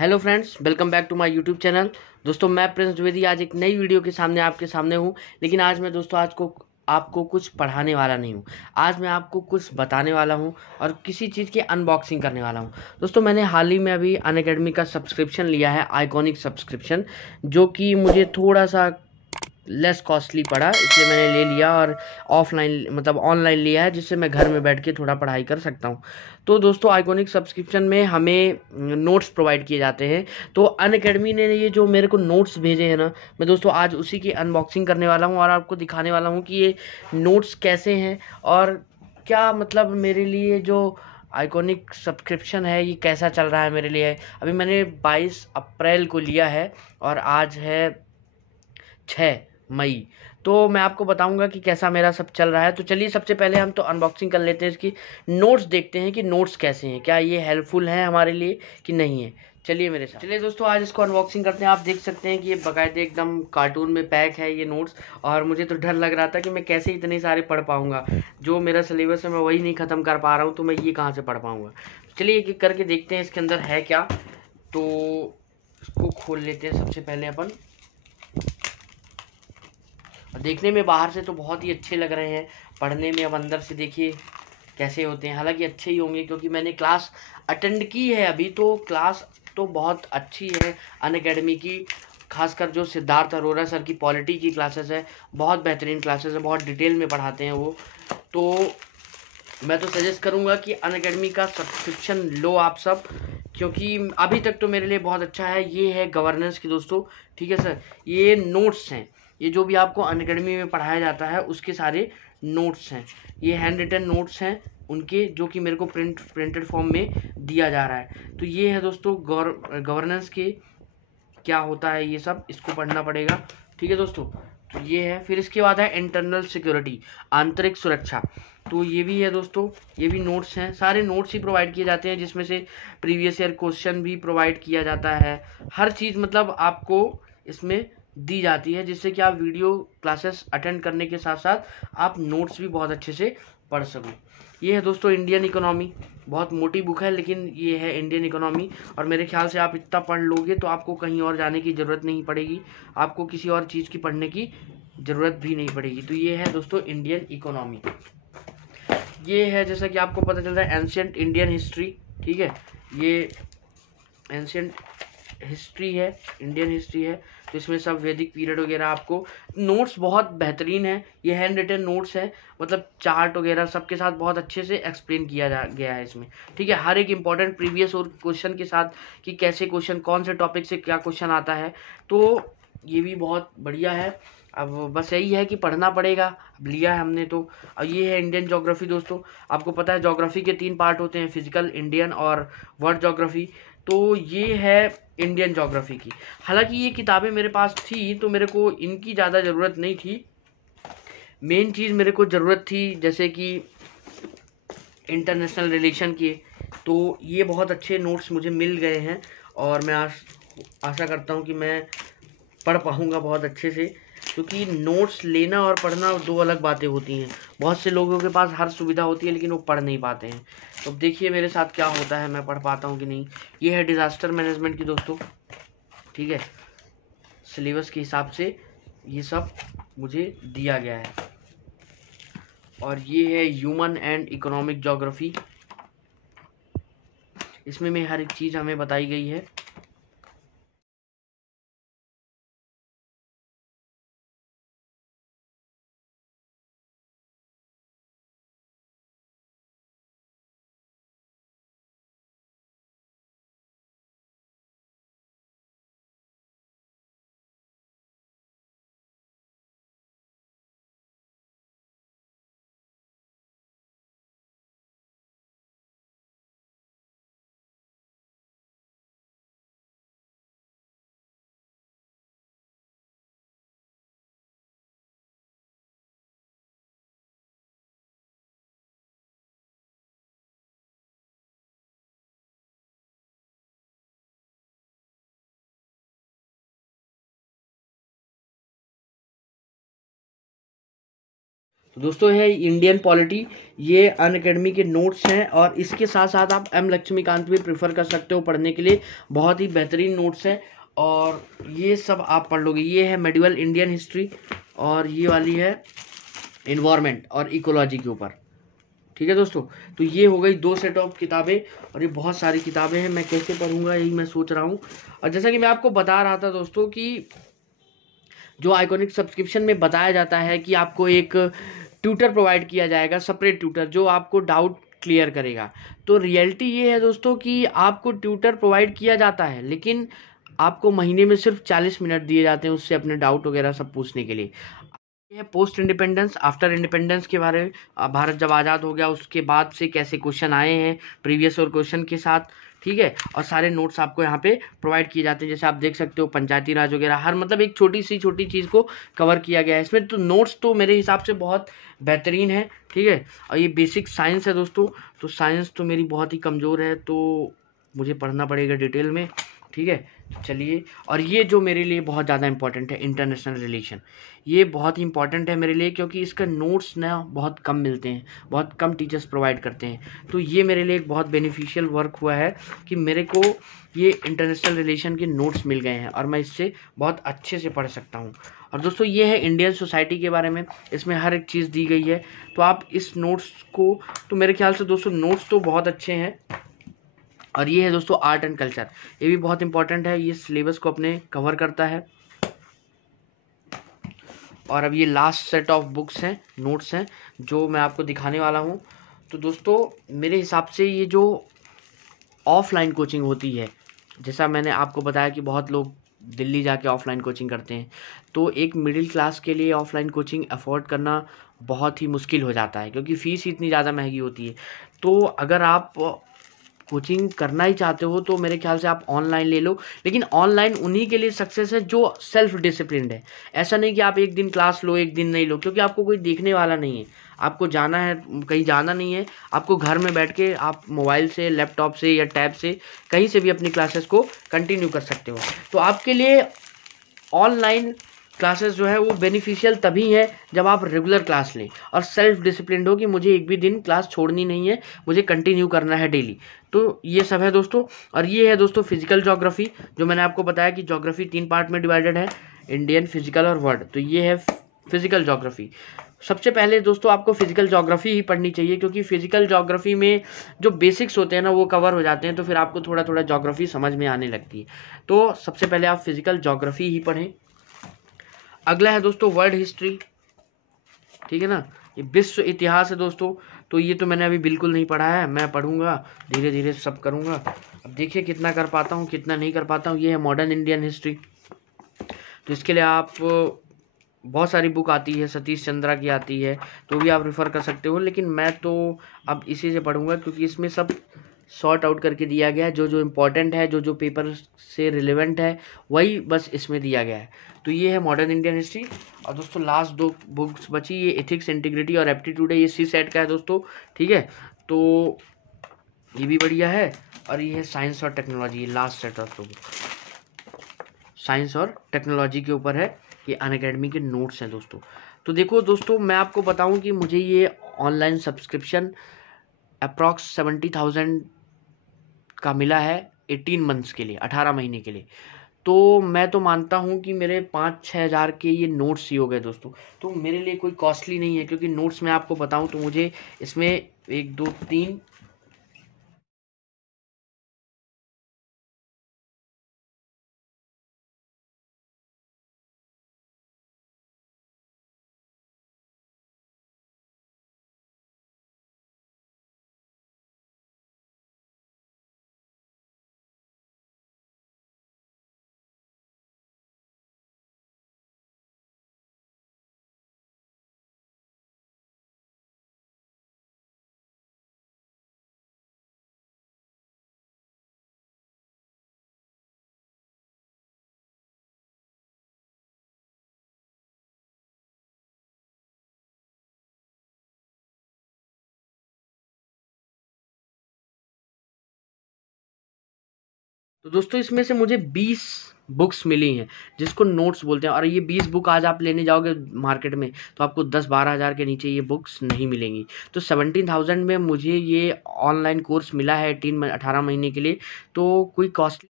Hello friends, welcome back to my YouTube channel. दोस्तों, मैं Prince Dwivedi आज एक नई वीडियो के सामने आपके सामने हूँ। लेकिन आज मैं दोस्तों आपको कुछ पढ़ाने वाला नहीं हूँ। आज मैं आपको कुछ बताने वाला हूँ और किसी चीज़ की अनबॉक्सिंग करने वाला हूँ। दोस्तों, मैंने हाल ही में अभी अनअकैडमी का सब्सक्रिप्शन लिया है, आइकॉनिक सब्सक्रिप्शन, जो कि मुझे थोड़ा सा लेस कॉस्टली पड़ा, इसलिए मैंने ले लिया और ऑफलाइन मतलब ऑनलाइन लिया है, जिससे मैं घर में बैठ के थोड़ा पढ़ाई कर सकता हूँ। तो दोस्तों, आइकॉनिक सब्सक्रिप्शन में हमें नोट्स प्रोवाइड किए जाते हैं। तो अनअकैडमी ने ये जो मेरे को नोट्स भेजे हैं ना, मैं दोस्तों आज उसी की अनबॉक्सिंग करने वाला हूँ और आपको दिखाने वाला हूँ कि ये नोट्स कैसे हैं और क्या मतलब मेरे लिए जो आइकॉनिक सब्सक्रिप्शन है ये कैसा चल रहा है मेरे लिए। अभी मैंने 22 अप्रैल को लिया है और आज है 6 मई। तो मैं आपको बताऊंगा कि कैसा मेरा सब चल रहा है। तो चलिए, सबसे पहले हम तो अनबॉक्सिंग कर लेते हैं, इसकी नोट्स देखते हैं कि नोट्स कैसे हैं, क्या ये हेल्पफुल हैं हमारे लिए कि नहीं है। चलिए मेरे साथ। चलिए दोस्तों, आज इसको अनबॉक्सिंग करते हैं। आप देख सकते हैं कि ये बाकायदे एकदम कार्टून में पैक है ये नोट्स। और मुझे तो डर लग रहा था कि मैं कैसे इतने सारे पढ़ पाऊंगा। जो मेरा सिलेबस है मैं वही नहीं ख़त्म कर पा रहा हूँ, तो मैं ये कहाँ से पढ़ पाऊंगा। चलिए एक एक करके देखते हैं इसके अंदर है क्या। तो इसको खोल लेते हैं सबसे पहले अपन। देखने में बाहर से तो बहुत ही अच्छे लग रहे हैं, पढ़ने में अब अंदर से देखिए कैसे होते हैं। हालांकि अच्छे ही होंगे क्योंकि मैंने क्लास अटेंड की है अभी। तो क्लास तो बहुत अच्छी है अनअकैडमी की, खासकर जो सिद्धार्थ अरोरा सर की पॉलिटी की क्लासेस है, बहुत बेहतरीन क्लासेस है, बहुत डिटेल में पढ़ाते हैं वो। तो मैं तो सजेस्ट करूंगा कि अनअकैडमी का सब्सक्रिप्शन लो आप सब, क्योंकि अभी तक तो मेरे लिए बहुत अच्छा है। ये है गवर्नेंस की दोस्तों, ठीक है सर। ये नोट्स हैं, ये जो भी आपको अनअकैडमी में पढ़ाया जाता है उसके सारे नोट्स हैं। ये हैंड रिटन नोट्स हैं उनके, जो कि मेरे को प्रिंटेड फॉर्म में दिया जा रहा है। तो ये है दोस्तों गवर्नेंस के क्या होता है ये सब, इसको पढ़ना पड़ेगा, ठीक है दोस्तों। तो ये है, फिर इसके बाद है इंटरनल सिक्योरिटी, आंतरिक सुरक्षा। तो ये भी है दोस्तों, ये भी नोट्स हैं, सारे नोट्स ही प्रोवाइड किए जाते हैं, जिसमें से प्रीवियस ईयर क्वेश्चन भी प्रोवाइड किया जाता है। हर चीज़ मतलब आपको इसमें दी जाती है, जिससे कि आप वीडियो क्लासेस अटेंड करने के साथ साथ आप नोट्स भी बहुत अच्छे से पढ़ सको। ये है दोस्तों इंडियन इकोनॉमी, बहुत मोटी बुक है लेकिन ये है इंडियन इकोनॉमी। और मेरे ख्याल से आप इतना पढ़ लोगे तो आपको कहीं और जाने की ज़रूरत नहीं पड़ेगी, आपको किसी और चीज़ की पढ़ने की ज़रूरत भी नहीं पड़ेगी। तो ये है दोस्तों इंडियन इकोनॉमी। ये है, जैसा कि आपको पता चल रहा है, एंशियंट इंडियन हिस्ट्री, ठीक है। ये एंशियंट हिस्ट्री है, इंडियन हिस्ट्री है। तो इसमें सब वैदिक पीरियड वगैरह आपको, नोट्स बहुत बेहतरीन है। ये हैंड रिटन नोट्स है, मतलब चार्ट वगैरह सबके साथ बहुत अच्छे से एक्सप्लेन किया गया है इसमें, ठीक है। हर एक इंपॉर्टेंट प्रीवियस और क्वेश्चन के साथ कि कैसे क्वेश्चन, कौन से टॉपिक से क्या क्वेश्चन आता है। तो ये भी बहुत बढ़िया है। अब बस यही है कि पढ़ना पड़ेगा, अब लिया है हमने तो। अब ये है इंडियन ज्योग्राफी दोस्तों। आपको पता है ज्योग्राफी के 3 पार्ट होते हैं, फिजिकल, इंडियन और वर्ल्ड ज्योग्राफी। तो ये है इंडियन ज्योग्राफी की। हालांकि ये किताबें मेरे पास थी तो मेरे को इनकी ज़्यादा ज़रूरत नहीं थी। मेन चीज़ मेरे को ज़रूरत थी जैसे कि इंटरनेशनल रिलेशन की। तो ये बहुत अच्छे नोट्स मुझे मिल गए हैं और मैं आशा करता हूँ कि मैं पढ़ पाऊँगा बहुत अच्छे से, क्योंकि नोट्स लेना और पढ़ना दो अलग बातें होती हैं। बहुत से लोगों के पास हर सुविधा होती है लेकिन वो पढ़ नहीं पाते हैं। तो देखिए मेरे साथ क्या होता है, मैं पढ़ पाता हूँ कि नहीं। ये है डिज़ास्टर मैनेजमेंट की दोस्तों, ठीक है। सिलेबस के हिसाब से ये सब मुझे दिया गया है। और ये है ह्यूमन एंड इकोनॉमिक ज्योग्राफी, इसमें में हर एक चीज़ हमें बताई गई है। तो दोस्तों है इंडियन पॉलिटी, ये अनअकैडमी के नोट्स हैं, और इसके साथ साथ आप एम लक्ष्मीकांत भी प्रेफर कर सकते हो पढ़ने के लिए, बहुत ही बेहतरीन नोट्स हैं। और ये सब आप पढ़ लोगे। ये है मेडिवल इंडियन हिस्ट्री, और ये वाली है इन्वायरमेंट और इकोलॉजी के ऊपर। ठीक है दोस्तों, तो ये हो गई 2 सेट ऑफ किताबें, और ये बहुत सारी किताबें हैं, मैं कैसे पढ़ूंगा यही मैं सोच रहा हूँ। और जैसा कि मैं आपको बता रहा था दोस्तों कि जो आइकॉनिक सब्सक्रिप्शन में बताया जाता है कि आपको एक ट्यूटर प्रोवाइड किया जाएगा, सेपरेट ट्यूटर जो आपको डाउट क्लियर करेगा। तो रियलिटी ये है दोस्तों कि आपको ट्यूटर प्रोवाइड किया जाता है, लेकिन आपको महीने में सिर्फ 40 मिनट दिए जाते हैं उससे अपने डाउट वगैरह सब पूछने के लिए। ये है पोस्ट इंडिपेंडेंस, आफ्टर इंडिपेंडेंस के बारे में। भारत जब आज़ाद हो गया उसके बाद से कैसे क्वेश्चन आए हैं प्रीवियस और क्वेश्चन के साथ। ठीक है, और सारे नोट्स आपको यहाँ पे प्रोवाइड किए जाते हैं। जैसे आप देख सकते हो पंचायती राज वगैरह, हर मतलब एक छोटी चीज़ को कवर किया गया है इसमें। तो नोट्स तो मेरे हिसाब से बहुत बेहतरीन है। ठीक है, और ये बेसिक साइंस है दोस्तों, तो साइंस तो मेरी बहुत ही कमज़ोर है, तो मुझे पढ़ना पड़ेगा डिटेल में। ठीक है, तो चलिए। और ये जो मेरे लिए बहुत ज़्यादा इंपॉर्टेंट है, इंटरनेशनल रिलेशन, ये बहुत ही इंपॉर्टेंट है मेरे लिए, क्योंकि इसका नोट्स ना बहुत कम मिलते हैं, बहुत कम टीचर्स प्रोवाइड करते हैं। तो ये मेरे लिए एक बहुत बेनिफिशियल वर्क हुआ है कि मेरे को ये इंटरनेशनल रिलेशन के नोट्स मिल गए हैं, और मैं इससे बहुत अच्छे से पढ़ सकता हूँ। और दोस्तों ये है इंडियन सोसाइटी के बारे में, इसमें हर एक चीज़ दी गई है। तो आप इस नोट्स को, तो मेरे ख्याल से दोस्तों नोट्स तो बहुत अच्छे हैं। और ये है दोस्तों आर्ट एंड कल्चर, ये भी बहुत इंपॉर्टेंट है, ये सिलेबस को अपने कवर करता है। और अब ये लास्ट सेट ऑफ बुक्स हैं, नोट्स हैं, जो मैं आपको दिखाने वाला हूँ। तो दोस्तों मेरे हिसाब से ये जो ऑफलाइन कोचिंग होती है, जैसा मैंने आपको बताया कि बहुत लोग दिल्ली जाके ऑफलाइन कोचिंग करते हैं, तो एक मिडिल क्लास के लिए ऑफलाइन कोचिंग अफोर्ड करना बहुत ही मुश्किल हो जाता है, क्योंकि फ़ीस इतनी ज़्यादा महंगी होती है। तो अगर आप कोचिंग करना ही चाहते हो तो मेरे ख्याल से आप ऑनलाइन ले लो, लेकिन ऑनलाइन उन्हीं के लिए सक्सेस है जो सेल्फ डिसिप्लिन्ड है। ऐसा नहीं कि आप एक दिन क्लास लो एक दिन नहीं लो, क्योंकि आपको कोई देखने वाला नहीं है। आपको जाना है, कहीं जाना नहीं है, आपको घर में बैठ के आप मोबाइल से, लैपटॉप से या टैब से कहीं से भी अपनी क्लासेस को कंटिन्यू कर सकते हो। तो आपके लिए ऑनलाइन क्लासेस जो है वो बेनिफिशियल तभी है जब आप रेगुलर क्लास लें और सेल्फ डिसिप्लिन्ड हो कि मुझे एक भी दिन क्लास छोड़नी नहीं है, मुझे कंटिन्यू करना है डेली। तो ये सब है दोस्तों। और ये है दोस्तों फिजिकल ज्योग्राफी, जो मैंने आपको बताया कि ज्योग्राफी 3 पार्ट में डिवाइडेड है, इंडियन, फिजिकल और वर्ल्ड। तो ये है फिजिकल ज्योग्राफी। सबसे पहले दोस्तों आपको फिजिकल ज्योग्राफी ही पढ़नी चाहिए, क्योंकि फिजिकल ज्योग्राफी में जो बेसिक्स होते हैं ना वो कवर हो जाते हैं, तो फिर आपको थोड़ा थोड़ा ज्योग्राफी समझ में आने लगती है। तो सबसे पहले आप फिजिकल ज्योग्राफी ही पढ़ें। अगला है दोस्तों वर्ल्ड हिस्ट्री। ठीक है ना, ये विश्व इतिहास है दोस्तों। तो ये तो मैंने अभी बिल्कुल नहीं पढ़ा है, मैं पढ़ूंगा, धीरे धीरे सब करूंगा। अब देखिए कितना कर पाता हूँ कितना नहीं कर पाता हूँ। ये है मॉडर्न इंडियन हिस्ट्री। तो इसके लिए आप बहुत सारी बुक आती है, सतीश चंद्रा की आती है, तो भी आप रेफ़र कर सकते हो, लेकिन मैं तो अब इसी से पढ़ूंगा, क्योंकि इसमें सब सॉर्ट आउट करके दिया गया है, जो जो इम्पोर्टेंट है, जो जो पेपर से रिलेवेंट है वही बस इसमें दिया गया है। तो ये है मॉडर्न इंडियन हिस्ट्री। और दोस्तों लास्ट 2 बुक्स बची, ये एथिक्स, इंटीग्रिटी और एप्टीट्यूड है, ये सी सेट का है दोस्तों। ठीक है, तो ये भी बढ़िया है। और ये है साइंस और technology, last set of book science और टेक्नोलॉजी के ऊपर है। ये अनअकैडमी के नोट्स हैं दोस्तों। तो देखो दोस्तों मैं आपको बताऊं कि मुझे ये ऑनलाइन सब्सक्रिप्शन अप्रॉक्स 70,000 का मिला है 18 मंथ्स के लिए, 18 महीने के लिए। तो मैं तो मानता हूँ कि मेरे 5-6 हज़ार के ये नोट्स ही हो गए दोस्तों। तो मेरे लिए कोई कॉस्टली नहीं है, क्योंकि नोट्स मैं आपको बताऊँ तो मुझे इसमें 1 2 3 तो दोस्तों इसमें से मुझे 20 बुक्स मिली हैं जिसको नोट्स बोलते हैं, और ये 20 बुक आज आप लेने जाओगे मार्केट में तो आपको 10-12 हज़ार के नीचे ये बुक्स नहीं मिलेंगी। तो 17,000 में मुझे ये ऑनलाइन कोर्स मिला है 18 महीने के लिए, तो कोई कॉस्ट